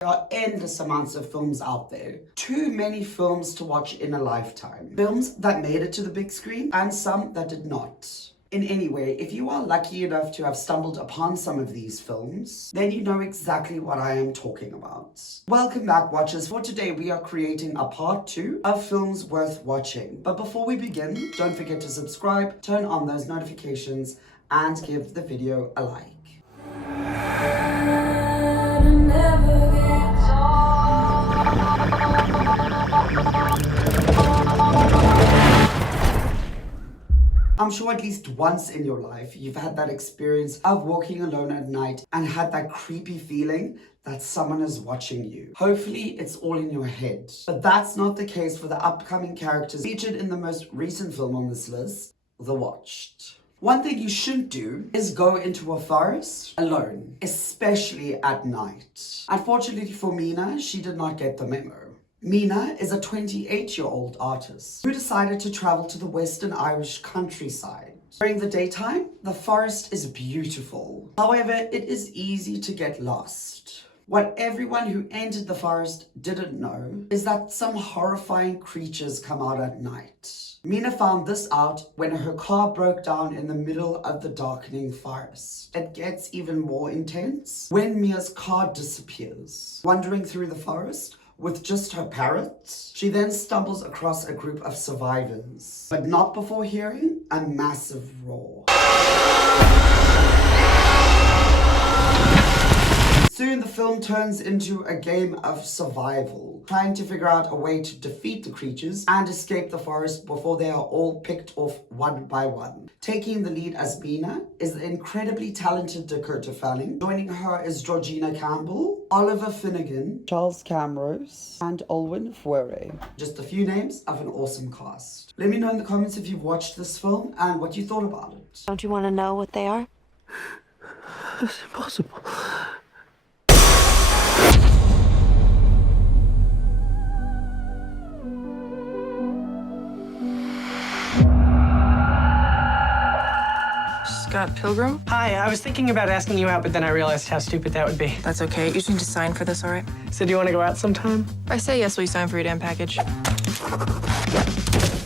There are endless amounts of films out there. Too many films to watch in a lifetime. Films that made it to the big screen and some that did not. In any way, if you are lucky enough to have stumbled upon some of these films, then you know exactly what I am talking about. Welcome back, watchers. For today, we are creating a part 2 of films worth watching. But before we begin, don't forget to subscribe, turn on those notifications, and give the video a like. I'm sure at least once in your life, you've had that experience of walking alone at night and had that creepy feeling that someone is watching you. Hopefully, it's all in your head. But that's not the case for the upcoming characters featured in the most recent film on this list, The Watched. One thing you shouldn't do is go into a forest alone, especially at night. Unfortunately for Mina, she did not get the memo. Mina is a 28-year-old artist who decided to travel to the Western Irish countryside. During the daytime, the forest is beautiful. However, it is easy to get lost. What everyone who entered the forest didn't know is that some horrifying creatures come out at night. Mina found this out when her car broke down in the middle of the darkening forest. It gets even more intense when Mia's car disappears. Wandering through the forest with just her parrot, she then stumbles across a group of survivors, but not before hearing a massive roar. Soon the film turns into a game of survival, trying to figure out a way to defeat the creatures and escape the forest before they are all picked off one by one. Taking the lead as Mina is the incredibly talented Dakota Fanning. Joining her is Georgina Campbell, Oliver Finnegan, Charles Camrose, and Olwen Fouere. Just a few names of an awesome cast. Let me know in the comments if you've watched this film and what you thought about it. Don't you want to know what they are? That's impossible. Scott Pilgrim? Hi, I was thinking about asking you out, but then I realized how stupid that would be. That's okay. You just need to sign for this, all right? So do you want to go out sometime? If I say yes, will you sign for your damn package?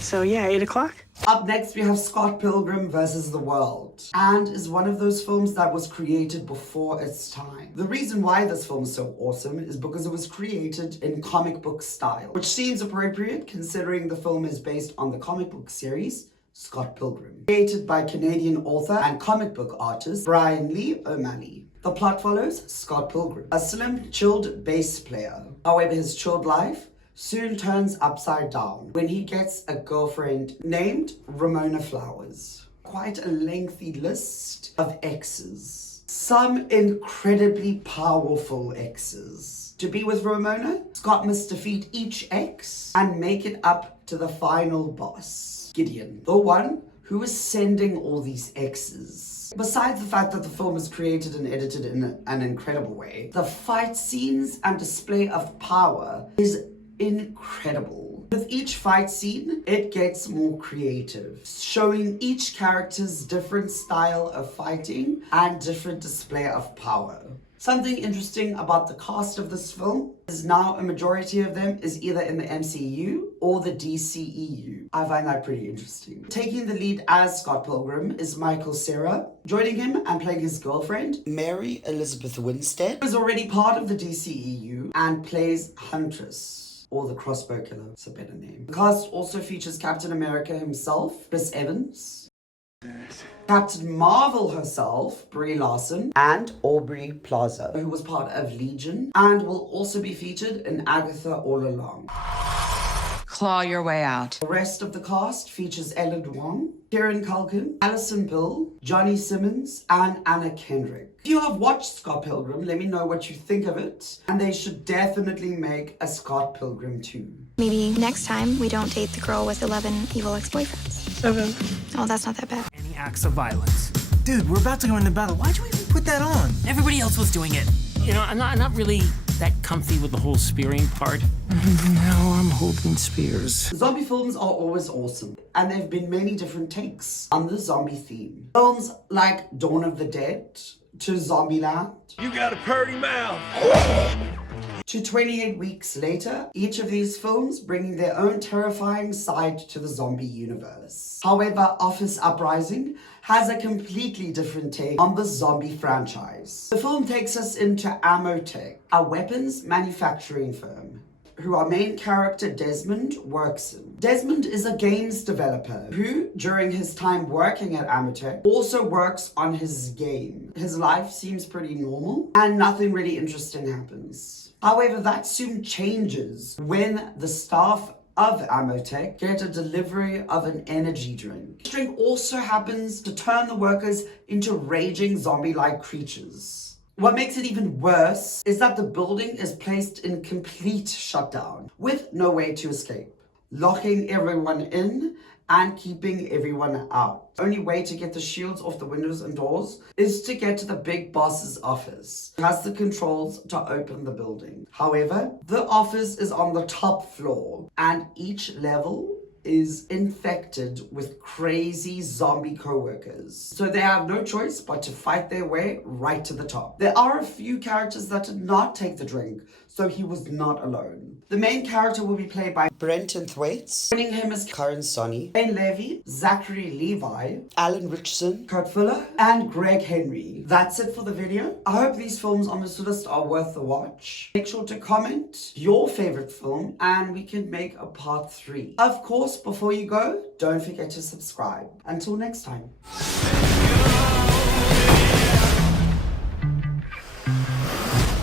So yeah, 8 o'clock? Up next, we have Scott Pilgrim vs. the World, and is one of those films that was created before its time. The reason why this film is so awesome is because it was created in comic book style, which seems appropriate considering the film is based on the comic book series Scott Pilgrim, created by Canadian author and comic book artist Brian Lee O'Malley. The plot follows Scott Pilgrim, a slim, chilled bass player. However, his chilled life soon turns upside down when he gets a girlfriend named Ramona Flowers. Quite a lengthy list of exes. Some incredibly powerful exes. To be with Ramona, Scott must defeat each ex and make it up to the final boss, Gideon, the one who is sending all these exes. Besides the fact that the film is created and edited in an incredible way, the fight scenes and display of power is incredible. With each fight scene, it gets more creative, showing each character's different style of fighting and different display of power. Something interesting about the cast of this film is now a majority of them is either in the MCU or the DCEU. I find that pretty interesting. Taking the lead as Scott Pilgrim is Michael Cera. Joining him and playing his girlfriend, Mary Elizabeth Winstead, who is already part of the DCEU and plays Huntress, or the Crossbow Killer, it's a better name. The cast also features Captain America himself, Chris Evans, Captain Marvel herself, Brie Larson, and Aubrey Plaza, who was part of Legion and will also be featured in Agatha All Along. Claw your way out. The rest of the cast features Ellen Wong, Kieran Culkin, Alison Pill, Johnny Simmons, and Anna Kendrick. If you have watched Scott Pilgrim, let me know what you think of it, and they should definitely make a Scott Pilgrim 2. Maybe next time we don't date the girl with 11 evil ex-boyfriends. 7. Oh, that's not that bad. Any acts of violence. Dude, we're about to go into battle. Why'd you even put that on? Everybody else was doing it. You know, I'm not really that comfy with the whole spearing part. Now I'm holding spears. Zombie films are always awesome, and there have been many different takes on the zombie theme. Films like Dawn of the Dead to Zombieland. You got a purty mouth. to 28 weeks later, each of these films bringing their own terrifying side to the zombie universe. However, Office Uprising has a completely different take on the zombie franchise. The film takes us into Amotech, a weapons manufacturing firm, who our main character Desmond works in. Desmond is a games developer who, during his time working at Amotech, also works on his game. His life seems pretty normal and nothing really interesting happens. However, that soon changes when the staff of Amotech get a delivery of an energy drink. This drink also happens to turn the workers into raging zombie-like creatures. What makes it even worse is that the building is placed in complete shutdown with no way to escape, locking everyone in and keeping everyone out. The only way to get the shields off the windows and doors is to get to the big boss's office, who has the controls to open the building. However, the office is on the top floor and each level is infected with crazy zombie co-workers. So they have no choice but to fight their way right to the top. There are a few characters that did not take the drink, so he was not alone. The main character will be played by Brenton Thwaites. Joining him is Karen Sonny, Wayne Levy, Zachary Levi, Alan Richardson, Kurt Fuller, and Greg Henry. That's it for the video. I hope these films on this list are worth the watch. Make sure to comment your favorite film and we can make a part 3. Of course, before you go, don't forget to subscribe. Until next time.